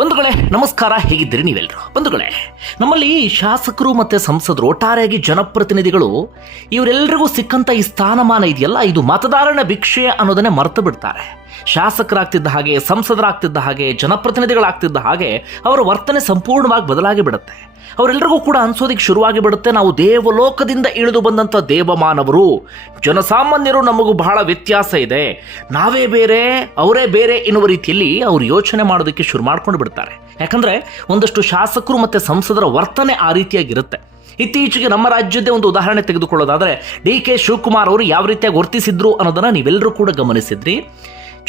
ಬಂಧುಗಳೇ, ನಮಸ್ಕಾರ. ಹೇಗಿದ್ದೀರಿ ನೀವೆಲ್ಲರೂ ಬಂಧುಗಳೇ, ನಮ್ಮಲ್ಲಿ ಶಾಸಕರು ಮತ್ತೆ ಸಂಸದರು, ಒಟ್ಟಾರೆಯಾಗಿ ಜನಪ್ರತಿನಿಧಿಗಳು ಇವರೆಲ್ಲರಿಗೂ ಸಿಕ್ಕಂಥ ಈ ಸ್ಥಾನಮಾನ ಇದೆಯಲ್ಲ? ಇದು ಮತದಾರನ ಭಿಕ್ಷೆ ಅನ್ನೋದನ್ನೇ ಮರೆತು ಬಿಡ್ತಾರೆ. ಶಾಸಕರಾಗ್ತಿದ್ದ ಹಾಗೆ, ಸಂಸದರಾಗ್ತಿದ್ದ ಹಾಗೆ, ಜನಪ್ರತಿನಿಧಿಗಳಾಗ್ತಿದ್ದ ಹಾಗೆ ಅವರ ವರ್ತನೆ ಸಂಪೂರ್ಣವಾಗಿ ಬದಲಾಗಿ ಬಿಡುತ್ತೆ. ಅವರೆಲ್ಲರಿಗೂ ಕೂಡ ಅನ್ಸೋದಿಕ್ಕೆ ಶುರುವಾಗಿ ಬಿಡುತ್ತೆ, ನಾವು ದೇವಲೋಕದಿಂದ ಇಳಿದು ಬಂದಂಥ ದೇವಮಾನವರು. ಜನಸಾಮಾನ್ಯರು ನಮಗೂ ಬಹಳ ವ್ಯತ್ಯಾಸ ಇದೆ. ನಾವೇ ಬೇರೆ, ಅವರೇ ಬೇರೆ ಎನ್ನುವ ರೀತಿಯಲ್ಲಿ ಅವರು ಯೋಚನೆ ಮಾಡೋದಕ್ಕೆ ಶುರು ಮಾಡ್ಕೊಂಡು ಬಿಡ್ತಾರೆ. ಯಾಕಂದರೆ ಒಂದಷ್ಟು ಶಾಸಕರು ಮತ್ತು ಸಂಸದರ ವರ್ತನೆ ಆ ರೀತಿಯಾಗಿರುತ್ತೆ. ಇತ್ತೀಚೆಗೆ ನಮ್ಮ ರಾಜ್ಯದ್ದೇ ಒಂದು ಉದಾಹರಣೆ ತೆಗೆದುಕೊಳ್ಳೋದಾದರೆ, ಡಿ ಕೆ ಶಿವಕುಮಾರ್ ಅವರು ಯಾವ ರೀತಿಯಾಗಿ ವರ್ತಿಸಿದ್ರು ಅನ್ನೋದನ್ನ ನೀವೆಲ್ಲರೂ ಕೂಡ ಗಮನಿಸಿದ್ರಿ.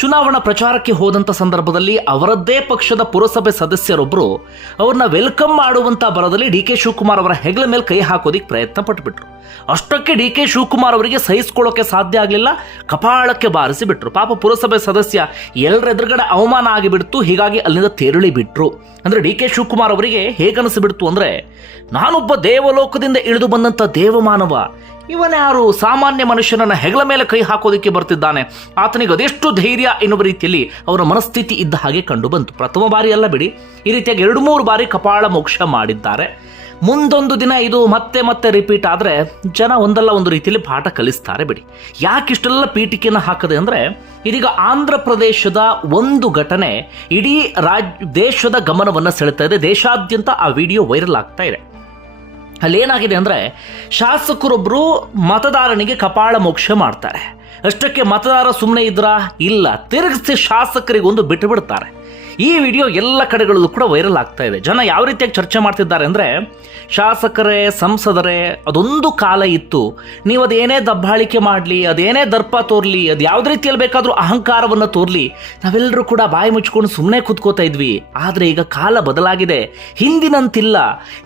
ಚುನಾವಣಾ ಪ್ರಚಾರಕ್ಕೆ ಹೋದಂಥ ಸಂದರ್ಭದಲ್ಲಿ ಅವರದ್ದೇ ಪಕ್ಷದ ಪುರಸಭೆ ಸದಸ್ಯರೊಬ್ಬರು ಅವ್ರನ್ನ ವೆಲ್ಕಮ್ ಮಾಡುವಂತ ಬರದಲ್ಲಿ ಡಿ ಕೆ ಶಿವಕುಮಾರ್ ಅವರ ಹೆಗಲ ಮೇಲೆ ಕೈ ಹಾಕೋದಿಕ್ಕೆ ಪ್ರಯತ್ನ ಪಟ್ಟುಬಿಟ್ರು ಅಷ್ಟಕ್ಕೆ ಡಿ ಕೆ ಶಿವಕುಮಾರ್ ಅವರಿಗೆ ಸಹಿಸ್ಕೊಳ್ಳೋಕೆ ಸಾಧ್ಯ ಆಗಲಿಲ್ಲ, ಕಪಾಳಕ್ಕೆ ಬಾರಿಸಿ ಬಿಟ್ರು ಪಾಪ ಪುರಸಭೆ ಸದಸ್ಯ ಎಲ್ಲರ ಎದುರುಗಡೆ ಅವಮಾನ ಆಗಿಬಿಡ್ತು, ಹೀಗಾಗಿ ಅಲ್ಲಿಂದ ತೆರಳಿ ಬಿಟ್ರು. ಅಂದ್ರೆ ಡಿ ಕೆ ಶಿವಕುಮಾರ್ ಅವರಿಗೆ ಹೇಗನಿಸ್ಬಿಡ್ತು ಅಂದ್ರೆ, ನಾನೊಬ್ಬ ದೇವಲೋಕದಿಂದ ಇಳಿದು ಬಂದಂತ ದೇವಮಾನವ ಇವನ್ಯಾರು ಸಾಮಾನ್ಯ ಮನುಷ್ಯನನ್ನ ಹೆಗಲ ಮೇಲೆ ಕೈ ಹಾಕೋದಕ್ಕೆ ಬರ್ತಿದ್ದಾನೆ? ಆತನಿಗೆ ಅದೆಷ್ಟು ಧೈರ್ಯ ಎನ್ನುವ ರೀತಿಯಲ್ಲಿ ಅವರ ಮನಸ್ಥಿತಿ ಇದ್ದ ಹಾಗೆ ಕಂಡು ಬಂತು. ಪ್ರಥಮ ಬಾರಿ ಅಲ್ಲ ಬಿಡಿ, ಈ ರೀತಿಯಾಗಿ ಎರಡು ಮೂರು ಬಾರಿ ಕಪಾಳ ಮೋಕ್ಷ ಮಾಡಿದ್ದಾರೆ. ಮುಂದೊಂದು ದಿನ ಇದು ಮತ್ತೆ ಮತ್ತೆ ರಿಪೀಟ್ ಆದರೆ ಜನ ಒಂದಲ್ಲ ಒಂದು ರೀತಿಯಲ್ಲಿ ಪಾಠ ಕಲಿಸ್ತಾರೆ ಬಿಡಿ. ಯಾಕಿಷ್ಟೆಲ್ಲ ಪೀಠಿಕೆಯನ್ನು ಹಾಕದೆ ಅಂದರೆ, ಇದೀಗ ಆಂಧ್ರ ಪ್ರದೇಶದ ಒಂದು ಘಟನೆ ಇಡೀ ರಾಜ್ ದೇಶದ ಗಮನವನ್ನು ಸೆಳೆತಾ ಇದೆ. ದೇಶಾದ್ಯಂತ ಆ ವಿಡಿಯೋ ವೈರಲ್ ಆಗ್ತಾ ಇದೆ. ಅಲ್ಲಿ ಏನಾಗಿದೆ ಅಂದರೆ ಶಾಸಕರೊಬ್ಬರು ಮತದಾರನಿಗೆ ಕಪಾಳ ಮೋಕ್ಷ ಮಾಡ್ತಾರೆ. ಅಷ್ಟಕ್ಕೆ ಮತದಾರ ಸುಮ್ಮನೆ ಇದ್ರ? ಇಲ್ಲ, ತಿರುಗಿಸಿ ಶಾಸಕರಿಗೊಂದು ಬಿಟ್ಟು ಬಿಡ್ತಾರೆ ಈ ವಿಡಿಯೋ ಎಲ್ಲ ಕಡೆಗಳಲ್ಲೂ ಕೂಡ ವೈರಲ್ ಆಗ್ತಾ ಇದೆ. ಜನ ಯಾವ ರೀತಿಯಾಗಿ ಚರ್ಚೆ ಮಾಡ್ತಿದ್ದಾರೆ ಅಂದರೆ, ಶಾಸಕರೇ, ಸಂಸದರೇ, ಅದೊಂದು ಕಾಲ ಇತ್ತು. ನೀವು ಅದೇನೇ ದಬ್ಬಾಳಿಕೆ ಮಾಡಲಿ, ಅದೇನೇ ದರ್ಪ ತೋರ್ಲಿ, ಅದು ಯಾವುದೇ ರೀತಿಯಲ್ಲಿ ಬೇಕಾದರೂ ಅಹಂಕಾರವನ್ನು ತೋರ್ಲಿ ನಾವೆಲ್ಲರೂ ಕೂಡ ಬಾಯಿ ಮುಚ್ಕೊಂಡು ಸುಮ್ಮನೆ ಕೂತ್ಕೋತಾ ಇದ್ವಿ. ಆದರೆ ಈಗ ಕಾಲ ಬದಲಾಗಿದೆ. ಹಿಂದಿನಂತಿಲ್ಲ.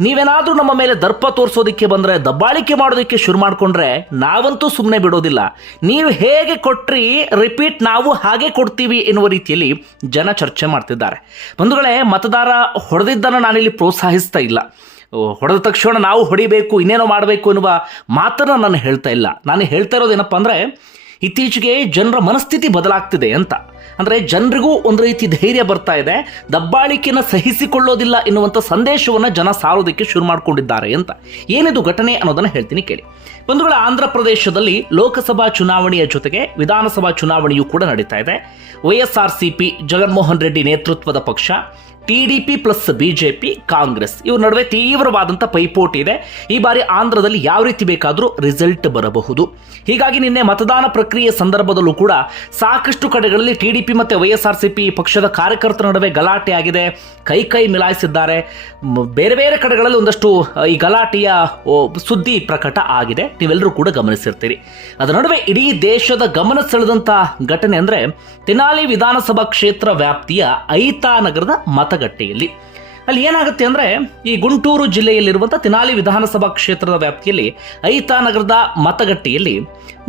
ನೀವೇನಾದರೂ ನಮ್ಮ ಮೇಲೆ ದರ್ಪ ತೋರಿಸೋದಕ್ಕೆ ಬಂದರೆ, ದಬ್ಬಾಳಿಕೆ ಮಾಡೋದಕ್ಕೆ ಶುರು ಮಾಡಿಕೊಂಡ್ರೆ, ನಾವಂತೂ ಸುಮ್ಮನೆ ಬಿಡೋದಿಲ್ಲ. ನೀವು ಹೇಗೆ ಕೊಟ್ರಿ ರಿಪೀಟ್ ನಾವು ಹಾಗೆ ಕೊಡ್ತೀವಿ ಎನ್ನುವ ರೀತಿಯಲ್ಲಿ ಜನ ಚರ್ಚೆ ಮಾಡ್ತಿದ್ದಾರೆ. ಬಂಧುಗಳೇ, ಮತದಾರ ಹೊಡೆದಿದ್ದನ್ನು ನಾನಿಲ್ಲಿ ಪ್ರೋತ್ಸಾಹಿಸ್ತಾ ಇಲ್ಲ. ಹೊಡೆದ ತಕ್ಷಣ ನಾವು ಹೊಡಿಬೇಕು, ಇನ್ನೇನೋ ಮಾಡಬೇಕು ಎನ್ನುವ ಮಾತನ್ನು ನಾನು ಹೇಳ್ತಾ ಇಲ್ಲ. ನಾನು ಹೇಳ್ತಾ ಇರೋದೇನಪ್ಪ ಅಂದರೆ ಇತ್ತೀಚೆಗೆ ಜನರ ಮನಸ್ಥಿತಿ ಬದಲಾಗ್ತಿದೆ ಅಂತ. ಅಂದರೆ ಜನರಿಗೂ ಒಂದು ರೀತಿ ಧೈರ್ಯ ಬರ್ತಾ ಇದೆ ದಬ್ಬಾಳಿಕೆಯನ್ನು ಸಹಿಸಿಕೊಳ್ಳೋದಿಲ್ಲ ಎನ್ನುವಂಥ ಸಂದೇಶವನ್ನು ಜನ ಸಾರೋದಕ್ಕೆ ಶುರು ಮಾಡಿಕೊಂಡಿದ್ದಾರೆ ಅಂತ. ಏನಿದು ಘಟನೆ ಅನ್ನೋದನ್ನು ಹೇಳ್ತೀನಿ ಕೇಳಿ. ಬಂಧುಗಳ, ಆಂಧ್ರ ಪ್ರದೇಶದಲ್ಲಿ ಲೋಕಸಭಾ ಚುನಾವಣೆಯ ಜೊತೆಗೆ ವಿಧಾನಸಭಾ ಚುನಾವಣೆಯೂ ಕೂಡ ನಡೀತಾ ಇದೆ. YSR C P Jaganmohan Reddy ನೇತೃತ್ವದ ಪಕ್ಷ ಟಿಡಿಪಿ ಪ್ಲಸ್ ಬಿಜೆಪಿ ಕಾಂಗ್ರೆಸ್ ಇವ್ರ ನಡುವೆ ತೀವ್ರವಾದಂಥ ಪೈಪೋಟಿ ಇದೆ. ಈ ಬಾರಿ ಆಂಧ್ರದಲ್ಲಿ ಯಾವ ರೀತಿ ಬೇಕಾದರೂ ರಿಸಲ್ಟ್ ಬರಬಹುದು. ಹೀಗಾಗಿ ನಿನ್ನೆ ಮತದಾನ ಪ್ರಕ್ರಿಯೆ ಸಂದರ್ಭದಲ್ಲೂ ಕೂಡ ಸಾಕಷ್ಟು ಕಡೆಗಳಲ್ಲಿ ಟಿಡಿಪಿ ಮತ್ತು ವೈಎಸ್ಆರ್ ಸಿ ಪಿ ಪಕ್ಷದ ಕಾರ್ಯಕರ್ತರ ನಡುವೆ ಗಲಾಟೆ ಆಗಿದೆ. ಕೈ ಕೈ ಮಿಲಾಯಿಸಿದ್ದಾರೆ. ಬೇರೆ ಬೇರೆ ಕಡೆಗಳಲ್ಲಿ ಒಂದಷ್ಟು ಈ ಗಲಾಟೆಯ ಸುದ್ದಿ ಪ್ರಕಟ ಆಗಿದೆ. ನೀವೆಲ್ಲರೂ ಕೂಡ ಗಮನಿಸಿರ್ತೀರಿ. ಅದರ ನಡುವೆ ಇಡೀ ದೇಶದ ಗಮನ ಸೆಳೆದಂಥ ಘಟನೆ ಅಂದರೆ, ತೆನಾಲಿ ವಿಧಾನಸಭಾ ಕ್ಷೇತ್ರ ವ್ಯಾಪ್ತಿಯ ಐತಾ ನಗರದ ಮತಗಟ್ಟೆಯಲ್ಲಿ. ಅಲ್ಲಿ ಏನಾಗುತ್ತೆ ಅಂದರೆ, ಈ ಗುಂಟೂರು ಜಿಲ್ಲೆಯಲ್ಲಿರುವಂಥ ತಿನಾಲಿ ವಿಧಾನಸಭಾ ಕ್ಷೇತ್ರದ ವ್ಯಾಪ್ತಿಯಲ್ಲಿ ಐತಾ ನಗರದ ಮತಗಟ್ಟೆಯಲ್ಲಿ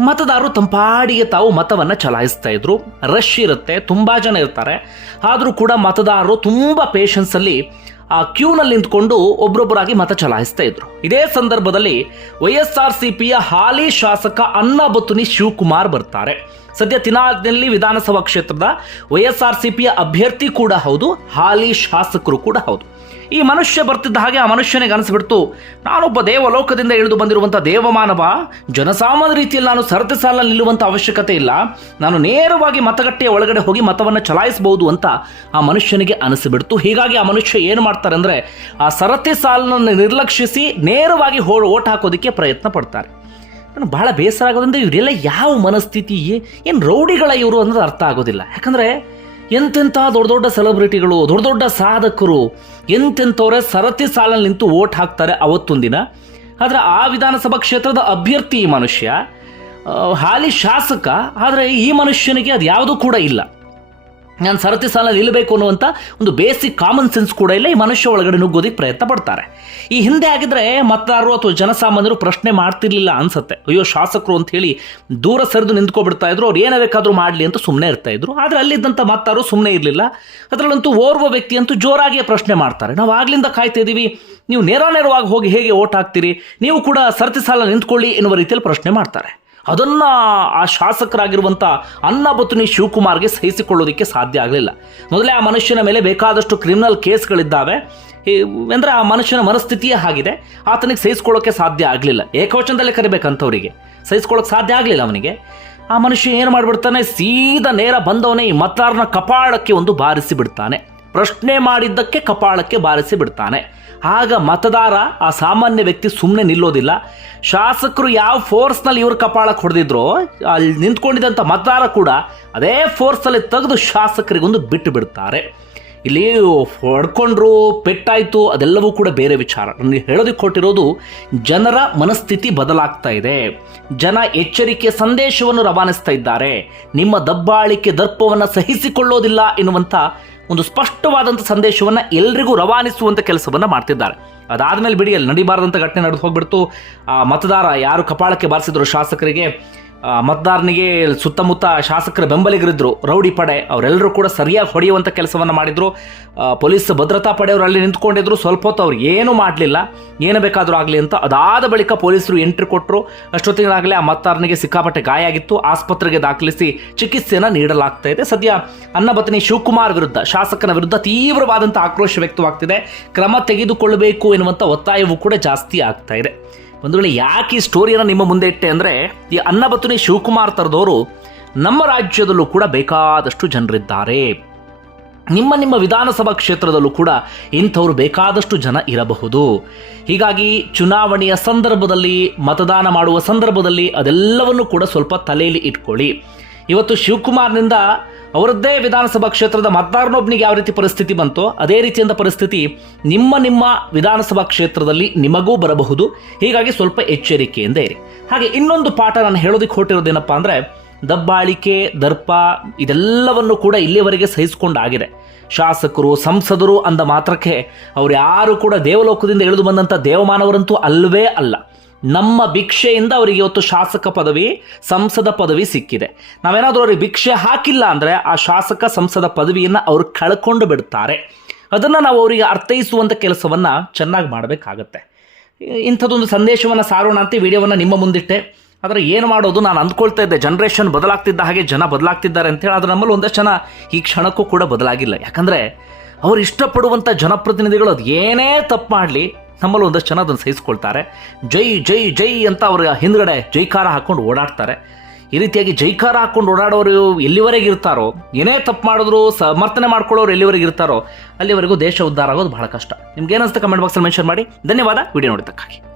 ಮತದಾರರು ತಂಪಾಡಿಗೆ ತಾವು ಮತವನ್ನು ಚಲಾಯಿಸ್ತಾ ಇದ್ರು. ರಶ್ ಇರುತ್ತೆ, ತುಂಬಾ ಜನ ಇರ್ತಾರೆ. ಆದರೂ ಕೂಡ ಮತದಾರರು ತುಂಬ ಪೇಷನ್ಸಲ್ಲಿ ಆ ಕ್ಯೂನಲ್ಲಿ ನಿಂತ್ಕೊಂಡು ಒಬ್ಬರೊಬ್ಬರಾಗಿ ಮತ ಚಲಾಯಿಸ್ತಾ ಇದ್ರು. ಇದೇ ಸಂದರ್ಭದಲ್ಲಿ ವೈಎಸ್ಆರ್ ಸಿಪಿಯ ಹಾಲಿ ಶಾಸಕ ಅನ್ನಬತುನಿ ಶಿವಕುಮಾರ್ ಬರ್ತಾರೆ. ಸದ್ಯ ತಿನಾದಲ್ಲಿ ವಿಧಾನಸಭಾ ಕ್ಷೇತ್ರದ ವೈಎಸ್ಆರ್ ಸಿಪಿಯ ಅಭ್ಯರ್ಥಿ ಕೂಡ ಹೌದು, ಹಾಲಿ ಶಾಸಕರು ಕೂಡ ಹೌದು. ಈ ಮನುಷ್ಯ ಬರ್ತಿದ್ದ ಹಾಗೆ ಆ ಮನುಷ್ಯನಿಗೆ ಅನಿಸ್ಬಿಡ್ತು. ನಾನೊಬ್ಬ ದೇವಲೋಕದಿಂದ ಇಳಿದು ಬಂದಿರುವಂಥ ದೇವಮಾನವ, ಜನಸಾಮಾನ್ಯ ರೀತಿಯಲ್ಲಿ ನಾನು ಸರತಿ ಸಾಲಲ್ಲಿ ನಿಲ್ಲುವಂಥ ಅವಶ್ಯಕತೆ ಇಲ್ಲ. ನಾನು ನೇರವಾಗಿ ಮತಗಟ್ಟೆಯ ಒಳಗಡೆ ಹೋಗಿ ಮತವನ್ನು ಚಲಾಯಿಸಬಹುದು ಅಂತ ಆ ಮನುಷ್ಯನಿಗೆ ಅನಿಸ್ಬಿಡ್ತು. ಹೀಗಾಗಿ ಆ ಮನುಷ್ಯ ಏನು ಮಾಡ್ತಾರೆ ಅಂದರೆ ಆ ಸರತಿ ಸಾಲನ್ನು ನಿರ್ಲಕ್ಷಿಸಿ ನೇರವಾಗಿ ಹೋ, ಓಟ್ ಹಾಕೋದಕ್ಕೆ ಪ್ರಯತ್ನ ಪಡ್ತಾರೆ. ನಾನು ಭಾಳ ಬೇಸರ ಆಗೋದಂದ್ರೆ ಇವರೆಲ್ಲ ಯಾವ ಮನಸ್ಥಿತಿ, ಏನು ರೌಡಿಗಳ ಇವರು ಅನ್ನೋದು ಅರ್ಥ ಆಗೋದಿಲ್ಲ. ಯಾಕಂದರೆ ಎಂತೆಂಥ ದೊಡ್ಡ ದೊಡ್ಡ ಸೆಲೆಬ್ರಿಟಿಗಳು ದೊಡ್ಡ ದೊಡ್ಡ ಸಾಧಕರು, ಎಂತೆಂಥವರೇ ಸರತಿ ಸಾಲಲ್ಲಿ ನಿಂತು ಓಟ್ ಹಾಕ್ತಾರೆ ಅವತ್ತೊಂದು ದಿನ. ಆದರೆ ಆ ವಿಧಾನಸಭಾ ಕ್ಷೇತ್ರದ ಅಭ್ಯರ್ಥಿ ಈ ಮನುಷ್ಯ ಹಾಲಿ ಶಾಸಕ, ಆದರೆ ಈ ಮನುಷ್ಯನಿಗೆ ಅದು ಯಾವುದೂ ಕೂಡ ಇಲ್ಲ. ನಾನು ಸರತಿ ಸಾಲ ನಿಲ್ಲಬೇಕು ಅನ್ನುವಂಥ ಒಂದು ಬೇಸಿಕ್ ಕಾಮನ್ ಸೆನ್ಸ್ ಕೂಡ ಇಲ್ಲ. ಈ ಮನುಷ್ಯ ಒಳಗಡೆ ನುಗ್ಗೋದಕ್ಕೆ ಪ್ರಯತ್ನ ಪಡ್ತಾರೆ. ಈ ಹಿಂದೆ ಆಗಿದ್ರೆ ಮತದಾರರು ಅಥವಾ ಜನಸಾಮಾನ್ಯರು ಪ್ರಶ್ನೆ ಮಾಡ್ತಿರ್ಲಿಲ್ಲ ಅನ್ಸುತ್ತೆ. ಅಯ್ಯೋ, ಶಾಸಕರು ಅಂತ ಹೇಳಿ ದೂರ ಸರಿದು ನಿಂತ್ಕೊಬಿಡ್ತಾ ಇದ್ರು. ಅವ್ರು ಏನೇ ಬೇಕಾದರೂ ಮಾಡಲಿ ಅಂತ ಸುಮ್ಮನೆ ಇರ್ತಾ ಇದ್ರು. ಆದರೆ ಅಲ್ಲಿದ್ದಂಥ ಮತ್ತಾರು ಸುಮ್ಮನೆ ಇರಲಿಲ್ಲ. ಅದರಲ್ಲಂತೂ ಓರ್ವ ವ್ಯಕ್ತಿ ಅಂತೂ ಜೋರಾಗಿಯೇ ಪ್ರಶ್ನೆ ಮಾಡ್ತಾರೆ. ನಾವು ಆಗ್ಲಿಂದ ಕಾಯ್ತಾ ಇದ್ದೀವಿ ನೀವು ನೇರ ನೇರವಾಗಿ ಹೋಗಿ ಹೇಗೆ ಓಟ್ ಹಾಕ್ತೀರಿ? ನೀವು ಕೂಡ ಸರತಿ ಸಾಲ ನಿಂತ್ಕೊಳ್ಳಿ ಎನ್ನುವ ರೀತಿಯಲ್ಲಿ ಪ್ರಶ್ನೆ ಮಾಡ್ತಾರೆ. ಅದನ್ನ ಆ ಶಾಸಕರಾಗಿರುವಂಥ ಅನ್ನಬತುನಿ ಶಿವಕುಮಾರ್ಗೆ ಸಹಿಸಿಕೊಳ್ಳೋದಕ್ಕೆ ಸಾಧ್ಯ ಆಗಲಿಲ್ಲ. ಮೊದಲೇ ಆ ಮನುಷ್ಯನ ಮೇಲೆ ಬೇಕಾದಷ್ಟು ಕ್ರಿಮಿನಲ್ ಕೇಸ್ಗಳಿದ್ದಾವೆ. ಅಂದ್ರೆ ಆ ಮನುಷ್ಯನ ಮನಸ್ಥಿತಿಯೇ ಆಗಿದೆ. ಆತನಿಗೆ ಸಹಿಸಿಕೊಳ್ಳೋಕೆ ಸಾಧ್ಯ ಆಗಲಿಲ್ಲ. ಏಕವಚನದಲ್ಲೇ ಕರಿಬೇಕಂತವರಿಗೆ. ಸಹಿಸ್ಕೊಳ್ಳೋಕೆ ಸಾಧ್ಯ ಆಗಲಿಲ್ಲ ಅವನಿಗೆ. ಆ ಮನುಷ್ಯ ಏನು ಮಾಡಿಬಿಡ್ತಾನೆ? ಸೀದಾ ನೇರ ಬಂದವನೇ ಈ ಮತ್ತಾರನ ಕಪಾಳಕ್ಕೆ ಒಂದು ಬಾರಿಸಿ ಬಿಡ್ತಾನೆ. ಪ್ರಶ್ನೆ ಮಾಡಿದ್ದಕ್ಕೆ ಕಪಾಳಕ್ಕೆ ಬಾರಿಸಿ ಬಿಡ್ತಾನೆ. ಆಗ ಮತದಾರ ಆ ಸಾಮಾನ್ಯ ವ್ಯಕ್ತಿ ಸುಮ್ಮನೆ ನಿಲ್ಲೋದಿಲ್ಲ. ಶಾಸಕರು ಯಾವ ಫೋರ್ಸ್ನಲ್ಲಿ ಇವರು ಕಪಾಳಕ್ಕೆ ಹೊಡೆದಿದ್ರೋ ಅಲ್ಲಿ ನಿಂತ್ಕೊಂಡಿದ್ದಂಥ ಮತದಾರ ಕೂಡ ಅದೇ ಫೋರ್ಸಲ್ಲಿ ತೆಗೆದು ಶಾಸಕರಿಗೊಂದು ಬಿಟ್ಟು ಬಿಡ್ತಾರೆ. ಇಲ್ಲಿ ಹೊಡ್ಕೊಂಡ್ರು, ಪೆಟ್ಟಾಯಿತು, ಅದೆಲ್ಲವೂ ಕೂಡ ಬೇರೆ ವಿಚಾರ. ನನಗೆ ಹೇಳೋದಕ್ಕೆ ಕೊಟ್ಟಿರೋದು ಜನರ ಮನಸ್ಥಿತಿ ಬದಲಾಗ್ತಾ ಇದೆ. ಜನ ಎಚ್ಚರಿಕೆ ಸಂದೇಶವನ್ನು ರವಾನಿಸ್ತಾ ಇದ್ದಾರೆ. ನಿಮ್ಮ ದಬ್ಬಾಳಿಕೆ ದರ್ಪವನ್ನು ಸಹಿಸಿಕೊಳ್ಳೋದಿಲ್ಲ ಎನ್ನುವಂಥ ಒಂದು ಸ್ಪಷ್ಟವಾದಂಥ ಸಂದೇಶವನ್ನು ಎಲ್ರಿಗೂ ರವಾನಿಸುವಂಥ ಕೆಲಸವನ್ನು ಮಾಡ್ತಿದ್ದಾರೆ. ಅದಾದಮೇಲೆ ಬಿಡಿ, ಅಲ್ಲಿ ನಡಿಬಾರದಂಥ ಘಟನೆ ನಡೆದು ಹೋಗ್ಬಿಡ್ತು. ಆ ಮತದಾರ ಯಾರು ಕಪಾಳಕ್ಕೆ ಬಾರಿಸಿದ್ರು ಶಾಸಕರಿಗೆ? ಮತದಾರನಿಗೆ ಸುತ್ತಮುತ್ತ ಶಾಸಕರ ಬೆಂಬಲಿಗರಿದ್ದರು ರೌಡಿ ಪಡೆ ಅವರೆಲ್ಲರೂ ಕೂಡ ಸರಿಯಾಗಿ ಹೊಡೆಯುವಂಥ ಕೆಲಸವನ್ನು ಮಾಡಿದರು. ಪೊಲೀಸ್ ಭದ್ರತಾ ಪಡೆಯವರು ಅಲ್ಲಿ ನಿಂತ್ಕೊಂಡಿದ್ರು. ಸ್ವಲ್ಪ ಹೊತ್ತು ಅವ್ರು ಏನೂ ಮಾಡಲಿಲ್ಲ. ಏನು ಬೇಕಾದರೂ ಆಗಲಿ ಅಂತ ಅದಾದ ಬಳಿಕ ಪೊಲೀಸರು ಎಂಟ್ರಿ ಕೊಟ್ಟರು ಅಷ್ಟೊತ್ತಿನಾಗಲೇ ಆ ಮತದಾರನಿಗೆ ಸಿಕ್ಕಾಪಟ್ಟೆ ಗಾಯ ಆಗಿತ್ತು. ಆಸ್ಪತ್ರೆಗೆ ದಾಖಲಿಸಿ ಚಿಕಿತ್ಸೆಯನ್ನು ನೀಡಲಾಗ್ತಾ ಇದೆ. ಸದ್ಯ ಅನ್ನಪತ್ನಿ ಶಿವಕುಮಾರ್ ವಿರುದ್ಧ, ಶಾಸಕನ ವಿರುದ್ಧ ತೀವ್ರವಾದಂಥ ಆಕ್ರೋಶ ವ್ಯಕ್ತವಾಗ್ತಿದೆ. ಕ್ರಮ ತೆಗೆದುಕೊಳ್ಳಬೇಕು ಎನ್ನುವಂಥ ಒತ್ತಾಯವೂ ಕೂಡ ಜಾಸ್ತಿ ಆಗ್ತಾ ಇದೆ. ಒಂದು ವೇಳೆ ಯಾಕೆ ಈ ಸ್ಟೋರಿಯನ್ನು ನಿಮ್ಮ ಮುಂದೆ ಇಟ್ಟೆ ಅಂದರೆ, ಈ ಅನ್ನಬತುನಿ ಶಿವಕುಮಾರ್ ತರದವರು ನಮ್ಮ ರಾಜ್ಯದಲ್ಲೂ ಕೂಡ ಬೇಕಾದಷ್ಟು ಜನರಿದ್ದಾರೆ. ನಿಮ್ಮ ನಿಮ್ಮ ವಿಧಾನಸಭಾ ಕ್ಷೇತ್ರದಲ್ಲೂ ಕೂಡ ಇಂಥವ್ರು ಬೇಕಾದಷ್ಟು ಜನ ಇರಬಹುದು. ಹೀಗಾಗಿ ಚುನಾವಣೆಯ ಸಂದರ್ಭದಲ್ಲಿ, ಮತದಾನ ಮಾಡುವ ಸಂದರ್ಭದಲ್ಲಿ ಅದೆಲ್ಲವನ್ನು ಕೂಡ ಸ್ವಲ್ಪ ತಲೆಯಲ್ಲಿ ಇಟ್ಕೊಳ್ಳಿ. ಇವತ್ತು ಶಿವಕುಮಾರ್ನಿಂದ ಅವರದ್ದೇ ವಿಧಾನಸಭಾ ಕ್ಷೇತ್ರದ ಮತದಾರನೊಬ್ಬನಿಗೆ ಯಾವ ರೀತಿ ಪರಿಸ್ಥಿತಿ ಬಂತೋ ಅದೇ ರೀತಿಯಿಂದ ಪರಿಸ್ಥಿತಿ ನಿಮ್ಮ ನಿಮ್ಮ ವಿಧಾನಸಭಾ ಕ್ಷೇತ್ರದಲ್ಲಿ ನಿಮಗೂ ಬರಬಹುದು. ಹೀಗಾಗಿ ಸ್ವಲ್ಪ ಎಚ್ಚರಿಕೆಯಿಂದ ಇರಿ. ಹಾಗೆ ಇನ್ನೊಂದು ಪಾಠ ನಾನು ಹೇಳೋದಕ್ಕೆ ಹೊರಟಿರೋದೇನಪ್ಪ ಅಂದರೆ, ದಬ್ಬಾಳಿಕೆ, ದರ್ಪ ಇದೆಲ್ಲವನ್ನು ಕೂಡ ಇಲ್ಲಿಯವರೆಗೆ ಸಹಿಸಿಕೊಂಡಾಗಿದೆ. ಶಾಸಕರು, ಸಂಸದರು ಅಂದ ಮಾತ್ರಕ್ಕೆ ಅವರು ಯಾರು ಕೂಡ ದೇವಲೋಕದಿಂದ ಇಳಿದು ಬಂದಂಥ ದೇವಮಾನವರಂತೂ ಅಲ್ಲವೇ ಅಲ್ಲ. ನಮ್ಮ ಭಿಕ್ಷೆಯಿಂದ ಅವರಿಗೆ ಇವತ್ತು ಶಾಸಕ ಪದವಿ, ಸಂಸದ ಪದವಿ ಸಿಕ್ಕಿದೆ. ನಾವೇನಾದರೂ ಅವ್ರಿಗೆ ಭಿಕ್ಷೆ ಹಾಕಿಲ್ಲ ಅಂದರೆ ಆ ಶಾಸಕ, ಸಂಸದ ಪದವಿಯನ್ನು ಅವರು ಕಳ್ಕೊಂಡು ಬಿಡ್ತಾರೆ. ಅದನ್ನು ನಾವು ಅವರಿಗೆ ಅರ್ಥೈಸುವಂಥ ಕೆಲಸವನ್ನು ಚೆನ್ನಾಗಿ ಮಾಡಬೇಕಾಗತ್ತೆ. ಇಂಥದ್ದೊಂದು ಸಂದೇಶವನ್ನು ಸಾರೋಣ ಅಂತ ವಿಡಿಯೋವನ್ನು ನಿಮ್ಮ ಮುಂದಿಟ್ಟೆ. ಆದರೆ ಏನು ಮಾಡೋದು? ನಾನು ಅಂದ್ಕೊಳ್ತಾ ಇದ್ದೆ ಜನ್ರೇಷನ್ ಬದಲಾಗ್ತಿದ್ದ ಹಾಗೆ ಜನ ಬದಲಾಗ್ತಿದ್ದಾರೆ ಅಂತೇಳಿ ಆದರೆ ನಮ್ಮಲ್ಲಿ ಒಂದಷ್ಟು ಜನ ಈ ಕ್ಷಣಕ್ಕೂ ಕೂಡ ಬದಲಾಗಿಲ್ಲ. ಯಾಕಂದರೆ ಅವ್ರು ಇಷ್ಟಪಡುವಂಥ ಜನಪ್ರತಿನಿಧಿಗಳು, ಅದು ಏನೇ ತಪ್ಪು ಮಾಡಲಿ ನಮ್ಮಲ್ಲಿ ಒಂದಷ್ಟು ಜನ ಅದನ್ನು ಸಹಿಸ್ಕೊಳ್ತಾರೆ. ಜೈ ಜೈ ಜೈ ಅಂತ ಅವರ ಹಿಂದ್ಗಡೆ ಜೈಕಾರ ಹಾಕ್ಕೊಂಡು ಓಡಾಡ್ತಾರೆ. ಈ ರೀತಿಯಾಗಿ ಜೈಕಾರ ಹಾಕ್ಕೊಂಡು ಓಡಾಡೋರು ಎಲ್ಲಿವರೆಗೆ ಇರ್ತಾರೋ, ಏನೇ ತಪ್ಪು ಮಾಡಿದ್ರು ಸಮರ್ಥನೆ ಮಾಡ್ಕೊಳ್ಳೋರು ಎಲ್ಲಿವರೆಗೆ ಇರ್ತಾರೋ, ಅಲ್ಲಿವರೆಗೂ ದೇಶ ಉದ್ಧಾರ ಆಗೋದು ಬಹಳ ಕಷ್ಟ. ನಿಮ್ಗೆ ಏನಿಸುತ್ತೆ ಕಮೆಂಟ್ ಬಾಕ್ಸಲ್ಲಿ ಮೆನ್ಷನ್ ಮಾಡಿ. ಧನ್ಯವಾದ. ವಿಡಿಯೋ ನೋಡಿದ್ದಕ್ಕಾಗಿ.